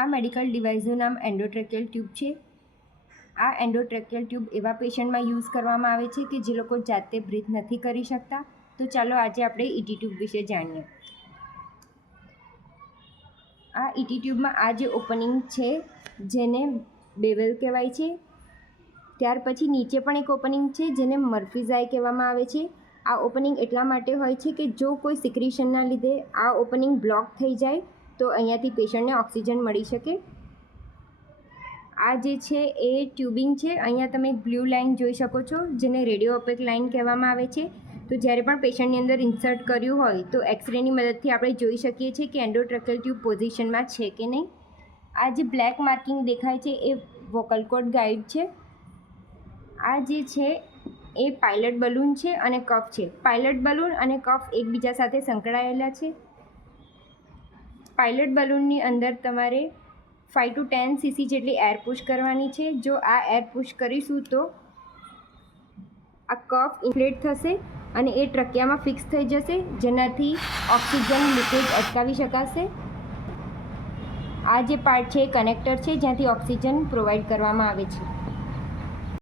આ મેડિકલ ડિવાઇસનું નામ એન્ડોટ્રેકિયલ ટ્યુબ છે. આ એન્ડોટ્રેકિયલ ટ્યુબ એવા પેશન્ટમાં યુઝ કરવામાં આવે છે કે જે લોકો જાતે બ્રીથ નથી કરી શકતા. તો ચાલો આજે આપણે ઇટી ટ્યુબ વિશે જાણીએ. આ ઇટી ટ્યુબમાં આ જે ઓપનિંગ છે જેને બેવેલ કહેવાય છે. ત્યાર પછી નીચે પણ એક ઓપનિંગ છે જેને મર્ફીઝ આઈ કહેવામાં આવે છે. આ ઓપનિંગ એટલા માટે હોય છે કે જો કોઈ સિક્રેશનના લીધે આ ઓપનિંગ બ્લોક થઈ જાય તો અહીંયાથી પેશન્ટને ઓક્સિજન મળી શકે. આ જે છે એ ટ્યુબિંગ છે. અહીંયા તમે બ્લુ લાઇન જોઈ શકો છો જેને રેડિયો ઓપેક લાઇન કહેવામાં આવે છે. તો જ્યારે પણ પેશન્ટની અંદર ઇન્સર્ટ કર્યું હોય તો એક્સરેની મદદથી આપણે જોઈ શકીએ છીએ કે એન્ડોટ્રેકિયલ ટ્યુબ પોઝિશનમાં છે કે નહીં. આ જે બ્લેક માર્કિંગ દેખાય છે એ વોકલ કોર્ડ ગાઈડ છે. આ જે છે એ પાયલટ બલૂન છે અને કફ છે. પાયલટ બલૂન અને કફ એકબીજા સાથે સંકળાયેલા છે. પાયલટ બલૂનની અંદર તમારે 5 to 10 cc જેટલી એર પુશ કરવાની છે. જો આ એર પુશ કરીશું તો આ કફ ઇન્ફ્લેટ થશે અને એ ટ્રકિયામાં ફિક્સ થઈ જશે, જેનાથી ઓક્સિજન લીકેજ અટકાવી શકાશે. આ જે પાર્ટ છે એ કનેક્ટર છે જ્યાંથી ઓક્સિજન પ્રોવાઈડ કરવામાં આવે છે.